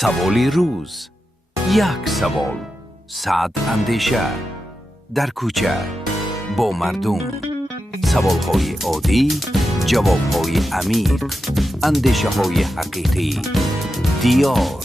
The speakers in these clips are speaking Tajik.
سوالی روز. یک سوال. 100 اندیشه. در کوچه با مردم. سوالهای عادی، جوابهای عمیق، اندیشه های حقیقی. دیار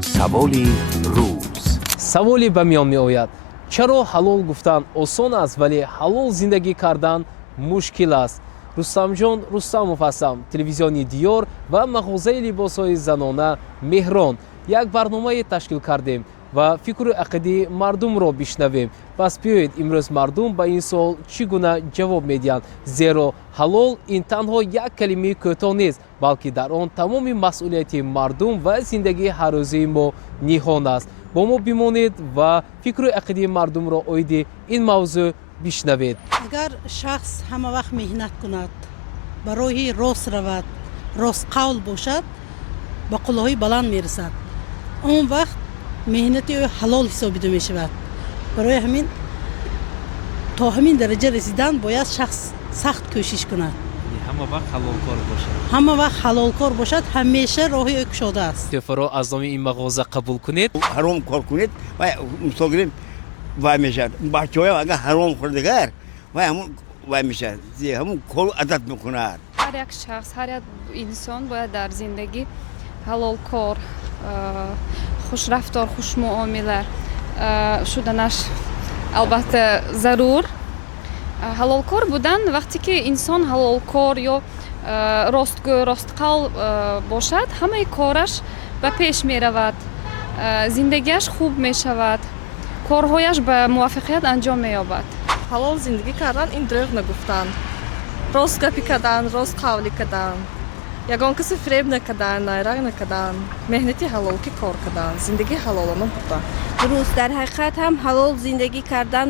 سوالی روز. سوالی به میان می آید: چرا حلال گفتن آسان است ولی حلال زندگی کردن مشکل است؟ رستم جان رستمов ҳастам. телевизиони диёр ва мағозаи либосҳои занона меҳрон як барномае ташкил кардем ва фикру ақидии мардумро бишнавем. пас биёед имрӯз мардум ба ин суол чӣ гуна ҷавоб медиҳанд, зеро ҳалол ин танҳо як калимаи кӯтоҳ нест, балки дар он тамоми масъулияти мардум ва зиндагии ҳаррӯзаи мо ниҳон аст. бо мо бимонед ва фикру ақидии мардумро оиди ин мавзӯъ бишнавед. агар шахс ҳама вақт меҳнат кунад, ба роҳи рост равад, ростқавл бошад, ба қуллаҳои баланд мерасад, он вақт меҳнати ӯ ҳалол ҳисобида мешавад. барои ҳамин то ҳамин дараҷа расидан бояд шахс сахт кӯшиш кунад. ҳама вақт ҳалолкор бошад. ҳама вақт ҳалолкор бошад, ҳамеша роҳи ӯ кушода аст. тефаро аз номи ин мағоза қабул кунед. ҳаром кор кунед ва мисол гирем вай мешавад. бачаҳоям агар ҳаром хӯрдагар вай ҳамун вай мешавад, ҳамун кору адат мекунад. ҳар як шахс, ҳар як инсон бояд дар зиндагӣ ҳалолкор, хушрафтор, хушмуомила шуданаш албатта зарур. ҳалолкор будан вақте ки инсон ҳалолкор ё ростгӯ, ростқавл бошад, ҳамаи кораш ба пеш меравад, зиндагиаш хуб мешавад, корҳояш ба муваффиқият анҷом меёбад. ҳалол зиндагӣ кардан ин дурӯғ нагуфтан, рост гапӣ кардан, рост қавлӣ кардан, ягон каси фиреб накардан, найраг накардан, меҳнати ҳалолкӣ кор кардан, зиндагии ҳалолона бурдан. дуруст, дар ҳақиқат ҳам ҳалол зиндагӣ кардан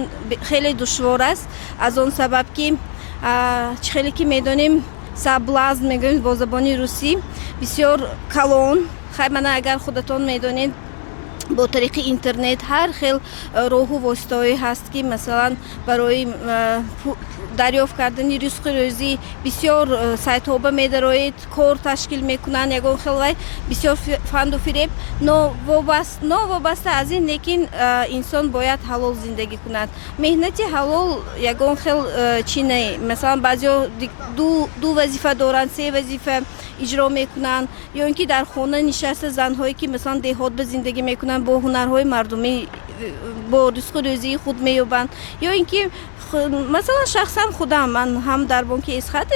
хеле душвор аст, аз он сабаб ки чӣ хеле ки медонем саблазн мегӯем бо забони русӣ бисёр калон, мана агар худатон медонед бо тариқи интернет ҳар хел роҳу воситаҳое ҳаст ки масалан барои дарёфт кардани ризқи рӯзӣ бисёр сайтҳоба медароед, кор ташкил мекунанд, ягон хел вай бисёр фанду фиреб. новобаста аз ин лекин инсон бояд ҳалол зиндагӣ кунад. меҳнати ҳалол ягон хел чӣ не, масалан баъзеҳо ду вазифа доранд, се вазифа иҷро мекунанд, ё ин ки дар хона нишаста занҳое ки масалан деҳотба зиндагӣ мекунанд бо ҳунарҳои мардумӣ бо ризқи рӯзии худ меёбанд, ё ин ки масалан шахсан худам ман ҳам дар бонки эсхат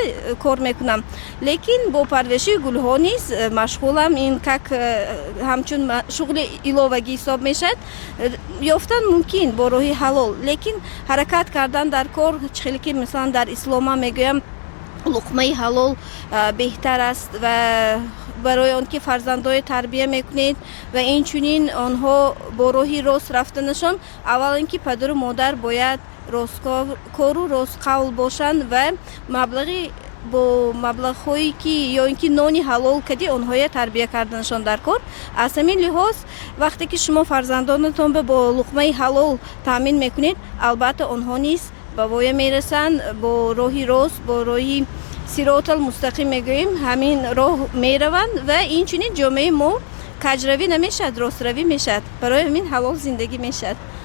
кор мекунам, лекин бо парвариши гулҳо низ машғулам. ин как ҳамчун шуғли иловагӣ ҳисоб мешавад. ёфтан мумкин бо роҳи ҳалол, лекин ҳаракат кардан дар кор чӣ хеле ки масалан дар ислома мегӯям луқмаи ҳалол беҳтар аст ва барои он ки фарзандои тарбия мекунед ва инчунин онҳо бо роҳи рост рафтанашон аввал ин ки падару модар бояд росткору ростқавл бошанд ва бо маблағҳое ки ё ин ки нони ҳалол кади онҳоя тарбия карданашон дар кор. аз ҳамин лиҳоз вақте ки шумо фарзандонатон бо луқмаи ҳалол таъмин мекунед, албатта онҳо низ ба воя мерасанд, бо роҳи рост, бо роҳи сиротал мустақим мегӯем, ҳамин роҳ мераванд ва инчунин ҷомеаи мо каҷравӣ намешавад, ростравӣ мешавад. барои ҳамин ҳалол зиндагӣ мешавад.